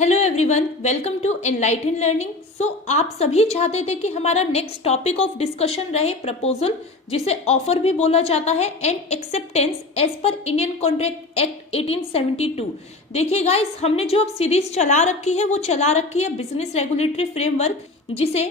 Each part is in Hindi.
Hello everyone, welcome to enlighten learning. So आप सभी चाहते थे कि हमारा नेक्स्ट टॉपिक ऑफ डिस्कशन रहे प्रपोजल, जिसे ऑफर भी बोला जाता है, and acceptance as per Indian contract act 1872। देखिए गाइस, हमने जो अब सीरीज चला रखी है वो चला रखी है बिजनेस रेगुलेटरी फ्रेमवर्क, जिसे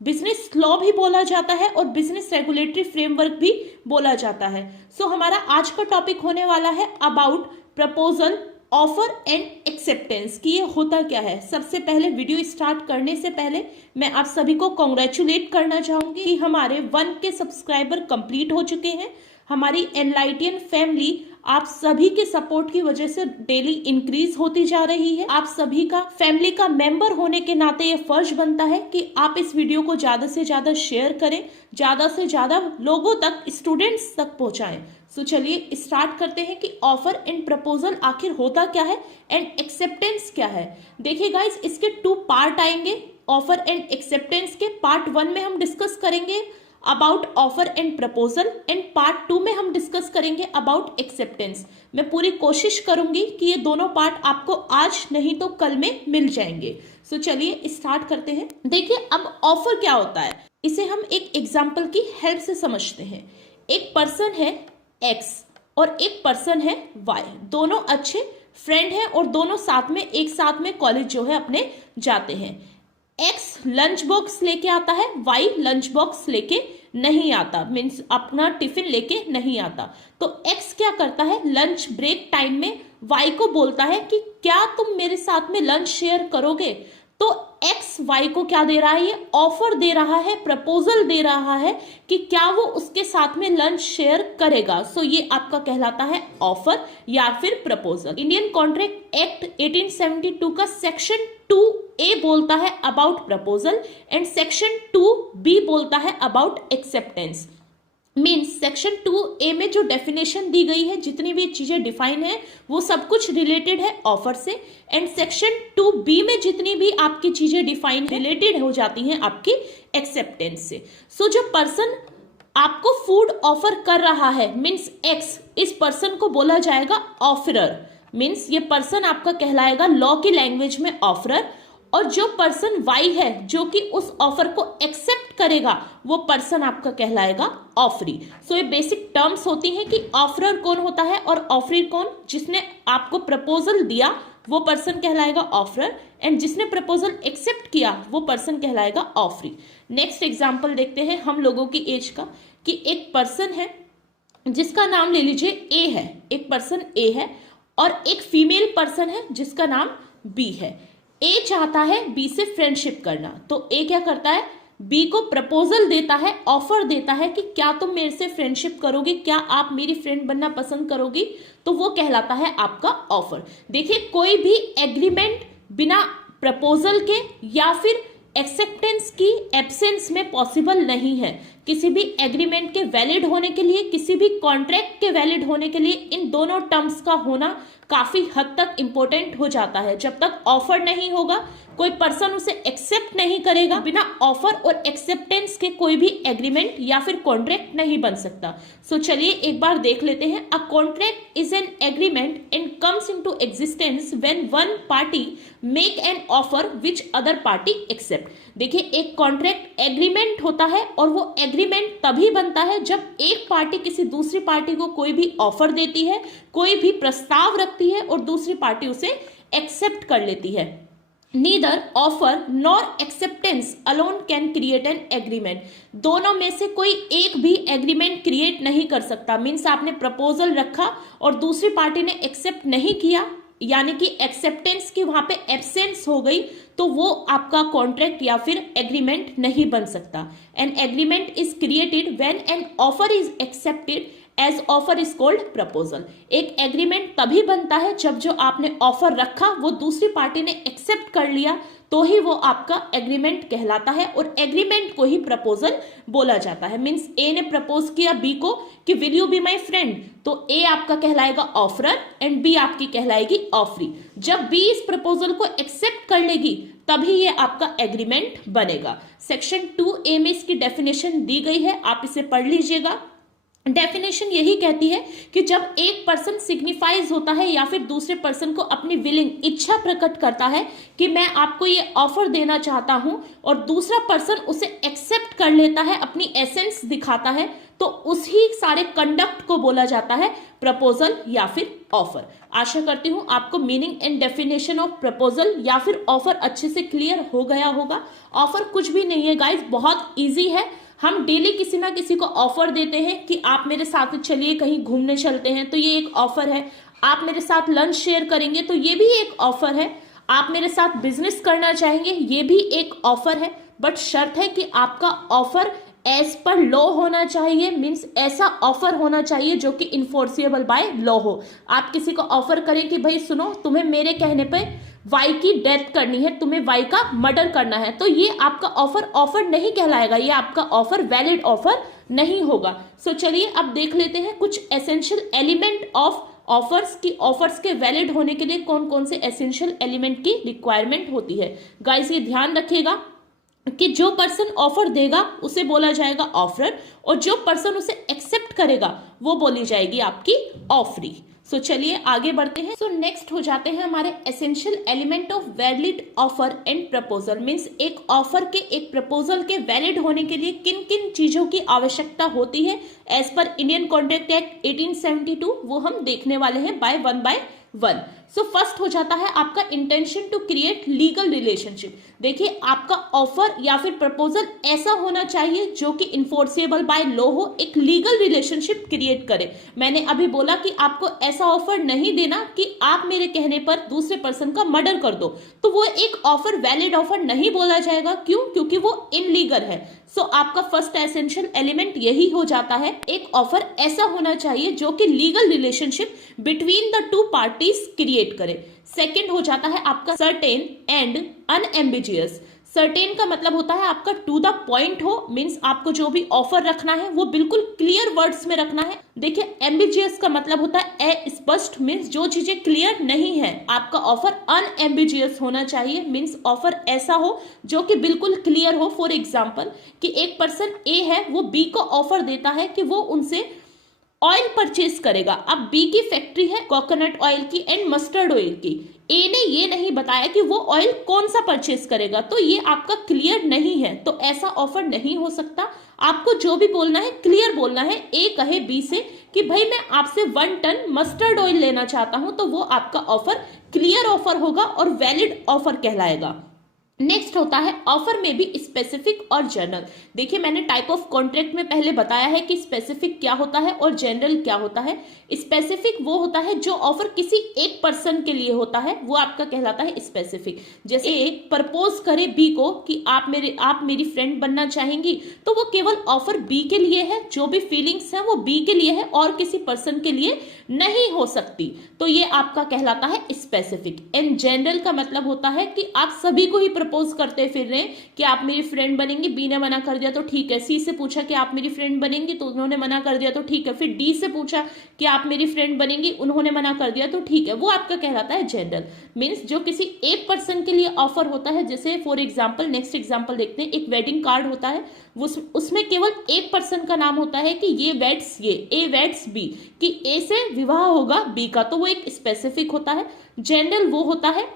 बिजनेस लॉ भी बोला जाता है और बिजनेस रेगुलेटरी फ्रेमवर्क भी बोला जाता है। सो हमारा आज का टॉपिक होने वाला है about proposal, offer and acceptance की ये होता क्या है। सबसे पहले वीडियो स्टार्ट करने से पहले मैं आप सभी को कॉन्ग्रेचुलेट करना चाहूंगी कि हमारे 1 के सब्सक्राइबर कंप्लीट हो चुके हैं। हमारी एनलाइटियन फैमिली आप सभी के सपोर्ट की वजह से डेली इंक्रीज होती जा रही है। आप सभी का फैमिली का मेंबर होने के नाते ये फर्ज बनता है कि आप इस वीडियो को ज्यादा से ज्यादा शेयर करें, ज्यादा से ज्यादा लोगों तक, स्टूडेंट्स तक पहुंचाएं। सो चलिए स्टार्ट करते हैं कि ऑफर एंड प्रपोजल आखिर होता क्या है एंड एक्सेप्टेंस क्या है। देखिए गाइस, इसके 2 पार्ट आएंगे ऑफर एंड एक्सेप्टेंस के। पार्ट 1 में हम डिस्कस करेंगे about offer and proposal, and part 2 में हम डिस्कस करेंगे अबाउट एक्सेप्टेंस। मैं पूरी कोशिश करूंगी कि ये दोनों पार्ट आपको आज नहीं तो कल में मिल जाएंगे। सो चलिए स्टार्ट करते हैं। देखिए, अब ऑफर क्या होता है इसे हम एक एग्जाम्पल की हेल्प से समझते हैं। एक पर्सन है X और एक पर्सन है Y, दोनों अच्छे फ्रेंड हैं और दोनों साथ में एक साथ में कॉलेज जो है अपने जाते हैं। X लंच बॉक्स लेके आता है, Y लंच बॉक्स लेके नहीं आता, मीन्स अपना टिफिन लेके नहीं आता। तो X क्या करता है, लंच ब्रेक टाइम में Y को बोलता है कि क्या तुम मेरे साथ में लंच शेयर करोगे। तो X Y को क्या दे रहा है, ये ऑफर दे रहा है, प्रपोजल दे रहा है कि क्या वो उसके साथ में लंच शेयर करेगा। सो ये आपका कहलाता है ऑफर या फिर प्रपोजल। इंडियन कॉन्ट्रैक्ट एक्ट 1872 का सेक्शन 2A बोलता है about proposal and section 2B बोलता है about acceptance. Means section 2A में जो डेफिनेशन दी गई है, जितनी भी चीजें डिफाइन है, वो सब कुछ रिलेटेड है ऑफर से, एंड सेक्शन 2B में जितनी भी आपकी चीजें डिफाइन रिलेटेड हो जाती हैं आपकी एक्सेप्टेंस से। सो जो पर्सन आपको फूड ऑफर कर रहा है, मीन्स X, इस पर्सन को बोला जाएगा ऑफरर। मीन्स ये पर्सन आपका कहलाएगा लॉ की लैंग्वेज में ऑफरर। और जो पर्सन Y है जो कि उस ऑफर को एक्सेप्ट करेगा, वो पर्सन आपका कहलाएगा ऑफरी। सो ये बेसिक टर्म्स होती हैं कि ऑफरर कौन होता है और ऑफरी कौन। जिसने आपको प्रपोजल दिया वो पर्सन कहलाएगा ऑफरर, एंड जिसने प्रपोजल एक्सेप्ट किया वो पर्सन कहलाएगा ऑफरी। नेक्स्ट एग्जाम्पल देखते हैं हम लोगों की एज का, कि एक पर्सन है जिसका नाम ले लीजिए A है, एक पर्सन A है और एक फीमेल पर्सन है जिसका नाम B है। A चाहता है B से फ्रेंडशिप करना, तो A क्या करता है, B को प्रपोजल देता है, ऑफर देता है कि क्या तुम मेरे से फ्रेंडशिप करोगे, क्या आप मेरी फ्रेंड बनना पसंद करोगी। तो वो कहलाता है आपका ऑफर। देखिए, कोई भी एग्रीमेंट बिना प्रपोजल के या फिर एक्सेप्टेंस की एब्सेंस में पॉसिबल नहीं है। किसी भी एग्रीमेंट के वैलिड होने के लिए, किसी भी कॉन्ट्रैक्ट के वैलिड होने के लिए इन दोनों टर्म्स का होना काफी हद तक इंपॉर्टेंट हो जाता है। जब तक ऑफर नहीं होगा, कोई पर्सन उसे एक्सेप्ट नहीं करेगा, बिना ऑफर और एक्सेप्टेंस के कोई भी एग्रीमेंट या फिर कॉन्ट्रैक्ट नहीं बन सकता। सो चलिए एक बार देख लेते हैं। A contract is an agreement and comes into existence when one party make an offer which other party accept. देखिए, एक कॉन्ट्रैक्ट एग्रीमेंट होता है और वो एग्रीमेंट तभी बनता है जब एक पार्टी किसी दूसरी पार्टी को कोई भी ऑफर देती है, कोई भी प्रस्ताव रखती है और दूसरी पार्टी उसे एक्सेप्ट कर लेती है। Neither offer nor acceptance alone can create an agreement. दोनों में से कोई एक भी एग्रीमेंट क्रिएट नहीं कर सकता। मीन्स आपने प्रपोजल रखा और दूसरी पार्टी ने एक्सेप्ट नहीं किया, यानी कि एक्सेप्टेंस की वहां पे एब्सेंस हो गई, तो वो आपका कॉन्ट्रैक्ट या फिर एग्रीमेंट नहीं बन सकता। An agreement is created when an offer is accepted as offer is called proposal. एक एग्रीमेंट तभी बनता है जब जो आपने ऑफर रखा वो दूसरी पार्टी ने एक्सेप्ट कर लिया, तो ही वो आपका एग्रीमेंट कहलाता है और एग्रीमेंट को ही प्रपोजल बोला जाता है। मीन्स A ने प्रपोज किया B को कि will you be my friend, तो A आपका कहलाएगा ऑफरर एंड B आपकी कहलाएगी ऑफरी। जब B इस प्रपोजल को एक्सेप्ट कर लेगी तभी ये आपका एग्रीमेंट बनेगा। सेक्शन 2A में इसकी डेफिनेशन दी गई है, आप इसे पढ़ लीजिएगा। डेफिनेशन यही कहती है कि जब एक पर्सन सिग्निफाइज होता है या फिर दूसरे पर्सन को अपनी विलिंग, इच्छा प्रकट करता है कि मैं आपको ये ऑफर देना चाहता हूं, और दूसरा पर्सन उसे एक्सेप्ट कर लेता है, अपनी एसेंस दिखाता है, तो उसी सारे कंडक्ट को बोला जाता है प्रपोजल या फिर ऑफर। आशा करती हूं आपको meaning and definition of proposal या फिर ऑफर अच्छे से क्लियर हो गया होगा। ऑफर कुछ भी नहीं है गाइस, बहुत ईजी है। हम डेली किसी ना किसी को ऑफर देते हैं कि आप मेरे साथ चलिए कहीं घूमने चलते हैं, तो ये एक ऑफर है। आप मेरे साथ लंच शेयर करेंगे तो ये भी एक ऑफर है। आप मेरे साथ बिजनेस करना चाहेंगे, ये भी एक ऑफर है। बट शर्त है कि आपका ऑफर एज पर लॉ होना चाहिए, मीन्स ऐसा ऑफर होना चाहिए जो कि इन्फोर्सिएबल बाय लॉ हो। आप किसी को ऑफर करें कि भाई सुनो, तुम्हें मेरे कहने पे वाई की डेथ करनी है, तुम्हें वाई का मर्डर करना है, तो ये आपका ऑफर नहीं कहलाएगा, ये आपका ऑफर वैलिड ऑफर नहीं होगा। सो चलिए अब देख लेते हैं कुछ एसेंशियल एलिमेंट ऑफ ऑफर्स की ऑफर्स के वैलिड होने के लिए कौन कौन से एसेंशियल एलिमेंट की रिक्वायरमेंट होती है। गाइस ये ध्यान रखिएगा कि जो पर्सन ऑफर देगा उसे बोला जाएगा ऑफरर, और जो पर्सन उसे एक्सेप्ट करेगा वो बोली जाएगी आपकी ऑफरी। सो चलिए आगे बढ़ते हैं। सो नेक्स्ट हो जाते हैं हमारे essential element of valid offer and proposal. Means एक ऑफर के, एक प्रपोजल के वैलिड होने के लिए किन किन चीजों की आवश्यकता होती है as per Indian contract act 1872, वो हम देखने वाले हैं बाय वन। सो फर्स्ट हो जाता है आपका intention to create legal relationship. देखिए आपका ऑफर या फिर प्रपोजल ऐसा होना चाहिए जो कि इन्फोर्सिएबल बाय लॉ हो, एक लीगल रिलेशनशिप क्रिएट करे। मैंने अभी बोला कि आपको ऐसा ऑफर नहीं देना कि आप मेरे कहने पर दूसरे पर्सन का मर्डर कर दो, तो वो एक ऑफर वैलिड ऑफर नहीं बोला जाएगा। क्यों? क्योंकि वो इनलीगल है। सो आपका फर्स्ट एसेंशियल एलिमेंट यही हो जाता है, एक ऑफर ऐसा होना चाहिए जो कि legal relationship between the two parties create करे। सेकंड हो जाता है आपका सर्टेन एंड अनएम्बिजियस। सर्टेन का मतलब होता है आपका टू द पॉइंट हो, मीन्स आपको जो भी ऑफर रखना है वो बिल्कुल क्लियर वर्ड्स में रखना है। देखिए एम्बिजियस का मतलब होता है अस्पष्ट, मीन्स जो चीजें क्लियर नहीं है। आपका ऑफर अनएम्बिजियस होना चाहिए, मीन्स ऑफर ऐसा हो जो कि बिल्कुल क्लियर हो। फॉर एग्जाम्पल कि एक पर्सन ए है, वो बी को ऑफर देता है कि वो उनसे ऑयल परचेज करेगा। अब बी की फैक्ट्री है कोकोनट ऑयल की एंड मस्टर्ड ऑयल की। ए ने ये नहीं बताया कि वो ऑयल कौन सा परचेज करेगा, तो ये आपका क्लियर नहीं है, तो ऐसा ऑफर नहीं हो सकता। आपको जो भी बोलना है क्लियर बोलना है। ए कहे बी से कि भाई मैं आपसे 1 टन मस्टर्ड ऑयल लेना चाहता हूं, तो वो आपका ऑफर क्लियर ऑफर होगा और वैलिड ऑफर कहलाएगा। नेक्स्ट होता है ऑफर में भी स्पेसिफिक और जनरल। देखिए मैंने टाइप ऑफ कॉन्ट्रैक्ट में पहले बताया है कि स्पेसिफिक क्या होता है और जनरल क्या होता है। स्पेसिफिक वो होता है जो ऑफर किसी एक पर्सन के लिए होता है, वो आपका कहलाता है स्पेसिफिक। जैसे एक प्रपोज करे बी को कि आप मेरी फ्रेंड बनना चाहेंगी, तो वो केवल ऑफर बी के लिए है, जो भी फीलिंग्स है वो बी के लिए है और किसी पर्सन के लिए नहीं हो सकती, तो ये आपका कहलाता है स्पेसिफिक। एंड जनरल का मतलब होता है कि आप सभी को ही प्रपोज करते फिर रहे कि आप मेरी फ्रेंड बनेंगी, बी ने मना कर दिया तो ठीक है। सी से पूछा कि आप मेरी फ्रेंड बनेंगी, तो उन्होंने मना कर दिया तो ठीक है। फिर डी से पूछा कि आप मेरी फ्रेंड बनेंगी, उन्होंने मना कर दिया तो ठीक है। वो आपका कहलाता है जनरल, मीन्स जो किसी एक पर्सन के लिए ऑफर होता है। जैसे फॉर एग्जाम्पल, नेक्स्ट एग्जाम्पल देखते हैं, एक वेडिंग कार्ड होता है, उसमें केवल एक पर्सन का नाम होता है कि ये वेड्स ये, ए वेड्स बी, कि ए से विवाह होगा बी का, तो वो एक स्पेसिफिक होता है। जनरल वो होता है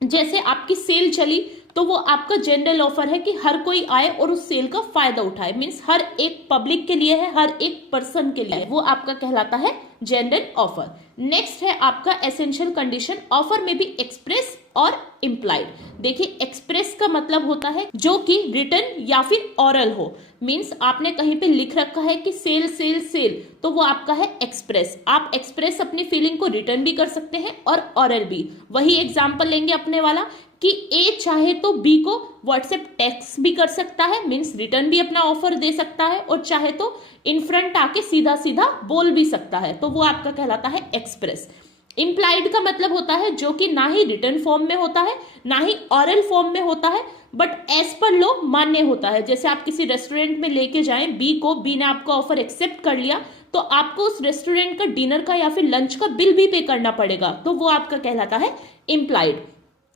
जैसे आपकी सेल चली, तो वो आपका जनरल ऑफर है कि हर कोई आए और उस सेल का फायदा उठाए, मीन्स हर एक पब्लिक के लिए है, हर एक पर्सन के लिए, वो आपका कहलाता है जनरल ऑफर। नेक्स्ट है आपका एसेंशियल कंडीशन, ऑफर में भी एक्सप्रेस और इम्प्लाइड। देखिए एक्सप्रेस का मतलब होता है जो कि रिटन या फिर ऑरल हो, मीन्स आपने कहीं पे लिख रखा है कि सेल सेल सेल, तो वो आपका है एक्सप्रेस। आप एक्सप्रेस अपनी फीलिंग को रिटर्न भी कर सकते हैं और ऑरल भी। वही एग्जाम्पल लेंगे अपने वाला कि ए चाहे तो बी को व्हाट्सएप टेक्स्ट भी कर सकता है, मीन्स रिटर्न भी अपना ऑफर दे सकता है, और चाहे तो इन फ्रंट आके सीधा सीधा बोल भी सकता है, तो वो आपका कहलाता है एक्सप्रेस। इम्प्लाइड का मतलब होता है जो कि ना ही रिटर्न फॉर्म में होता है ना ही ऑरल फॉर्म में होता है, बट एज पर लॉ मान्य होता है। जैसे आप किसी रेस्टोरेंट में लेके जाएं बी को, बी ने आपका ऑफर एक्सेप्ट कर लिया, तो आपको उस रेस्टोरेंट का डिनर का या फिर लंच का बिल भी पे करना पड़ेगा, तो वो आपका कहलाता है इम्प्लाइड।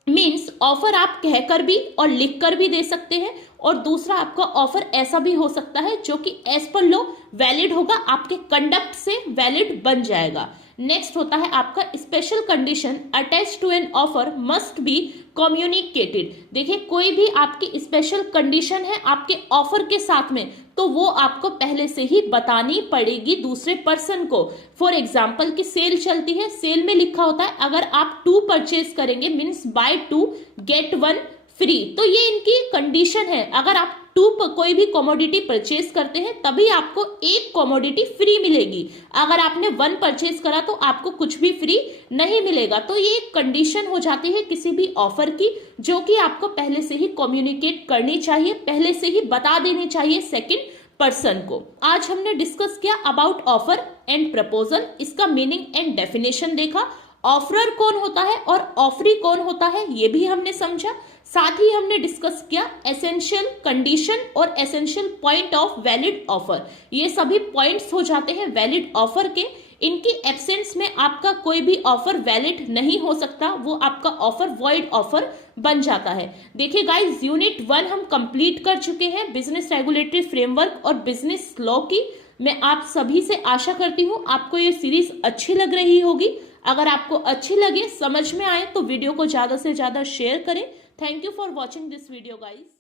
मीन्स ऑफर आप कहकर भी और लिखकर भी दे सकते हैं, और दूसरा आपका ऑफर ऐसा भी हो सकता है जो कि एज पर लॉ वैलिड होगा, आपके कंडक्ट से वैलिड बन जाएगा। नेक्स्ट होता है आपका special condition attach to an offer must be communicated. देखिए कोई भी आपकी स्पेशल कंडीशन है आपके ऑफर के साथ में, तो वो आपको पहले से ही बतानी पड़ेगी दूसरे पर्सन को। फॉर एग्जाम्पल की सेल चलती है, सेल में लिखा होता है अगर आप 2 परचेज करेंगे मीन्स बाय 2 गेट 1 फ्री, तो ये इनकी कंडीशन है। अगर आप 2 कोई भी कमोडिटी परचेज करते हैं तभी आपको 1 कमोडिटी फ्री मिलेगी, अगर आपने 1 परचेज करा तो आपको कुछ भी फ्री नहीं मिलेगा। तो ये एक कंडीशन हो जाती है किसी भी ऑफर की, जो कि आपको पहले से ही कम्युनिकेट करनी चाहिए, पहले से ही बता देनी चाहिए सेकंड पर्सन को। आज हमने डिस्कस किया अबाउट ऑफर एंड प्रपोजल, इसका मीनिंग एंड डेफिनेशन देखा, ऑफरर कौन होता है और ऑफरी कौन होता है ये भी हमने समझा। साथ ही हमने डिस्कस किया एसेंशियल कंडीशन और essential point of valid offer, ये सभी पॉइंट्स हो जाते हैं वैलिड ऑफर के। इनकी एब्सेंस में आपका कोई भी ऑफर वैलिड नहीं हो सकता, वो आपका ऑफर वॉइड ऑफर बन जाता है। देखिए गाइस, यूनिट 1 हम कंप्लीट कर चुके हैं बिजनेस रेगुलेटरी फ्रेमवर्क और बिजनेस लॉ की। मैं आप सभी से आशा करती हूँ आपको ये सीरीज अच्छी लग रही होगी। अगर आपको अच्छी लगे, समझ में आए, तो वीडियो को ज्यादा से ज्यादा शेयर करें। Thank you for watching this video guys.